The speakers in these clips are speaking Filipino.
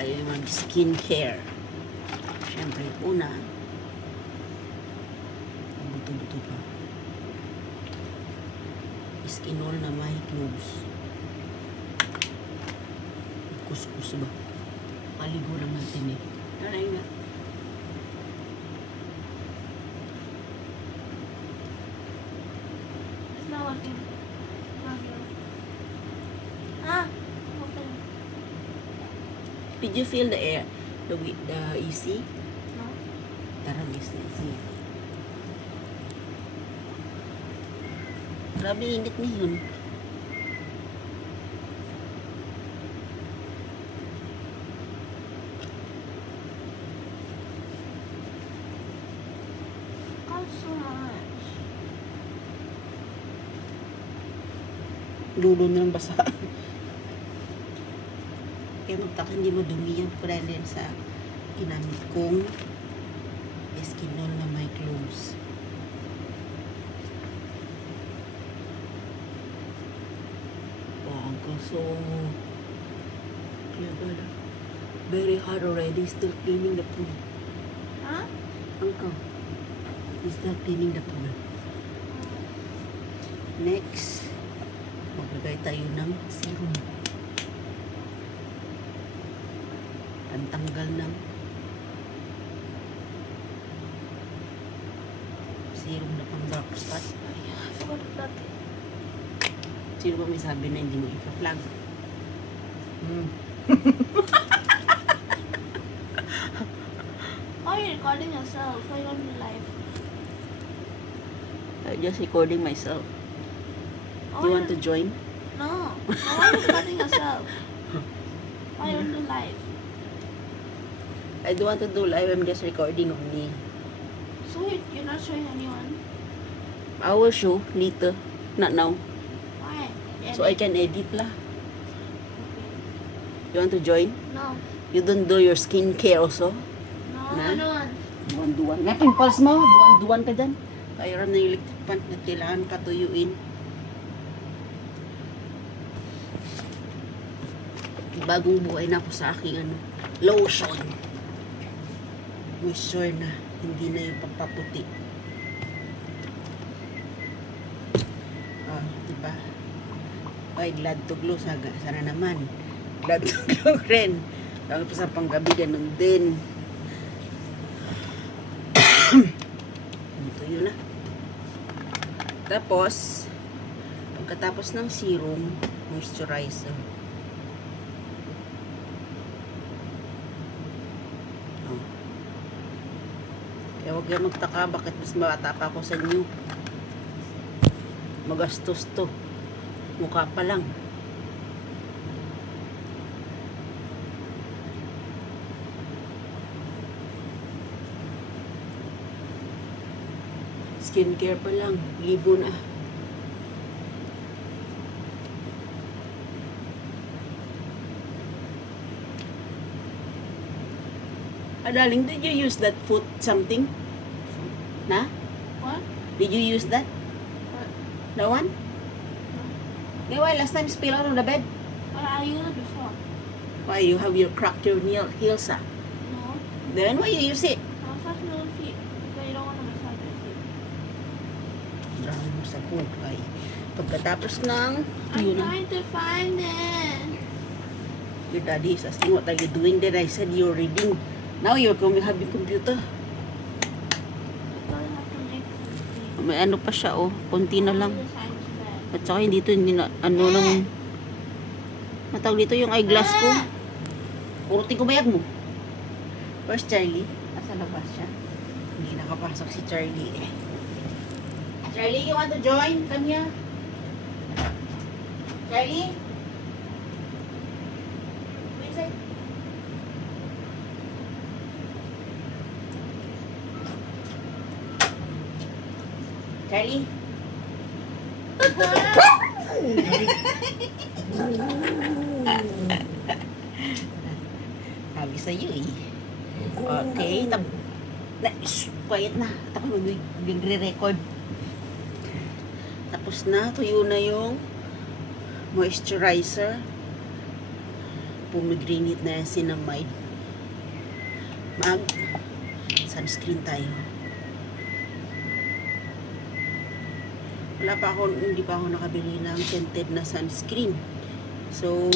tayo mag-skincare. Siyempre, una, buto-buto pa. Skinol na may cloves. Kuskus ba? Maligo lang natin eh. Nanay nga. It's not working. Ah, open. Did you feel the air? The AC? No. Tara, miss na AC. Grabe init na yun. Cost so much. Dulo na lang basa. Kaya magtaka hindi madumi yan dahil sa ginamit kong Eskinol na may cloves. Wow, so clever. Very hard already. Still cleaning the pool. Huh? Uncle, he's still cleaning the pool. Next, maglagay tayo ng serum. Pantanggal ng serum na pang dark spot. Ay, I forgot to plug it. sino ba may sabi na hindi mo ipa-plug? Why are you recording yourself? Why don't you live? I'm just recording myself. Oh, Do you want to join? No. Why are you recording yourself? Why don't you live? I don't want to do live. I'm just recording only. So you're not showing anyone? I will show later. Not now. Why? So I can edit lah. Okay. You want to join? No. You don't do your skincare also? No, Na? I don't want. Duwan-duwan. Nga pimples mo. Duwan-duwan ka dyan. Kaya rin na yung electric pan na kailangan katuyuin. Bagong buhay na ako sa aking lotion. Moisture na. Hindi na yung pampaputi. Diba? Ay, glad to glow. Sana naman. Glad to glow rin. Tapos pa sa panggabi, ganun din. Ito yun na. Tapos, pagkatapos ng serum, moisturizer. Oh. Kaya huwag kayo magtaka bakit mas bata pa ako sa inyo. Magastos to. Mukha pa lang. Skincare pa lang. Libo na. Darling, did you use that foot something? Na? What? Did you use that? What? That one? Okay, why last time spill out on the bed? Well, I used it before. Why you have your cracked your heels ah? No. Then why you use it? Massage my own feet. Because you don't want to massage my feet. Drama mo sa buhay. Pagkatapos ng I'm yun na. trying to find it. Your daddy is asking what are you doing? Then I said you're reading. Now you're going to have your computer. Because I have to make something. May ano pa siya oh. Konti na lang. The science fair. At saka hindi na ano lang. Matawag dito yung eyeglass ko. Kurutin ko bayag mo. Where's Charlie? Nasa labas siya. Hindi nakapasok si Charlie eh. Charlie, you want to join? Come here. Charlie? Go inside. Charlie? Sabi sa'yo eh. Okay. Quiet na. Tapos magre-record. Tapos na. Tuyo na yung moisturizer. pomegranate na cinnamide. Mag sunscreen tayo. Hindi pa ako nakabili ng scented na sunscreen. So,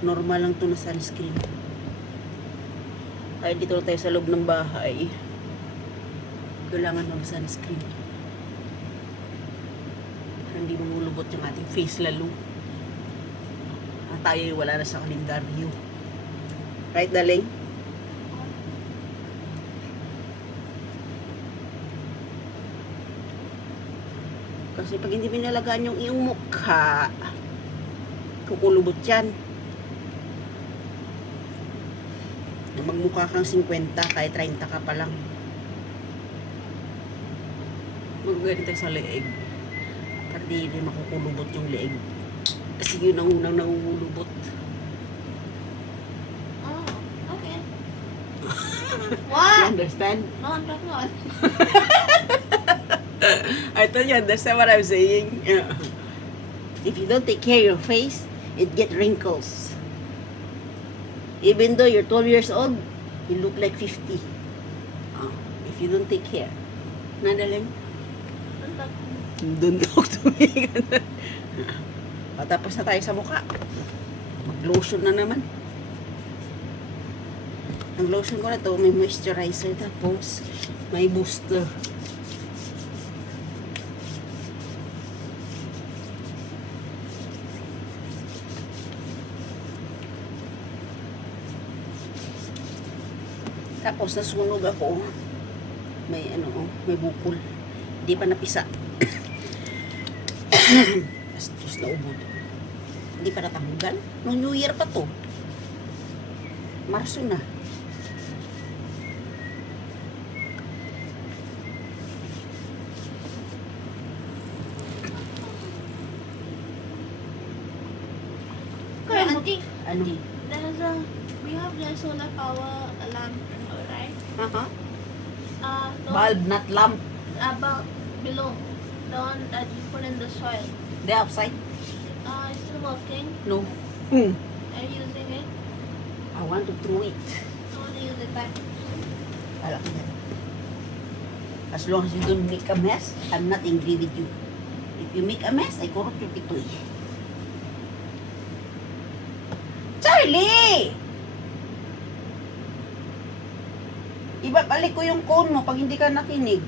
normal lang to na sunscreen. Ay, dito na tayo sa loob ng bahay. Kailangan ng sunscreen. Hindi mamulubot yung ating face lalo. At tayo wala na sa kalendaryo. Right, darling? Kasi pag hindi pinalagaan yung iyong mukha, kukulubot yan. Magmukha kang 50 kahit 30 ka pa lang. Magagalit tayo sa leeg. Para di rin makukulubot yung leeg. Kasi yun ang unang nangungulubot. Oh, okay. You What? understand? No, I'm talking about. I thought you understand what I'm saying. If you don't take care of your face, it get wrinkles. Even though you're 12 years old, you look like 50. If you don't take care. Nadaling? Don't talk to me. Tapos na tayo sa mukha. Mag-lotion na naman. Ang lotion ko na to, may moisturizer, tapos may booster. Tapos nasunog ako. May may bukol. Hindi pa napisa. Tapos naubod. Hindi pa natanggal. Noong New Year pa to. Marso na. Wait, auntie, Ano? we have the solar power lamp, right? The Bulb, not lamp. about below, the one that you put in the soil. The outside? It's still working. No. Are you using it? I want to throw it. I want to use it back. Wala ko na. As long as you don't make a mess, I'm not angry with you. If you make a mess, I kurot yung pitoy. Charlie! Iba balik ko yung cone mo pag hindi ka nakinig.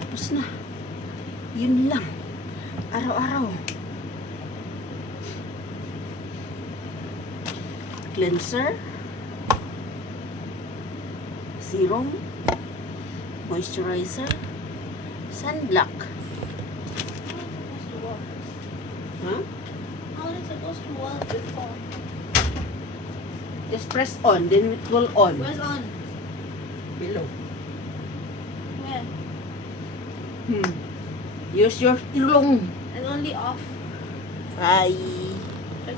Tapos na. Yun lang. Araw-araw. Cleanser, serum, moisturizer, sunblock. Huh? How is it supposed to work before? Just press on, then it will on. Where's on? Below. Where? Use your ilong. It's only off. Bye.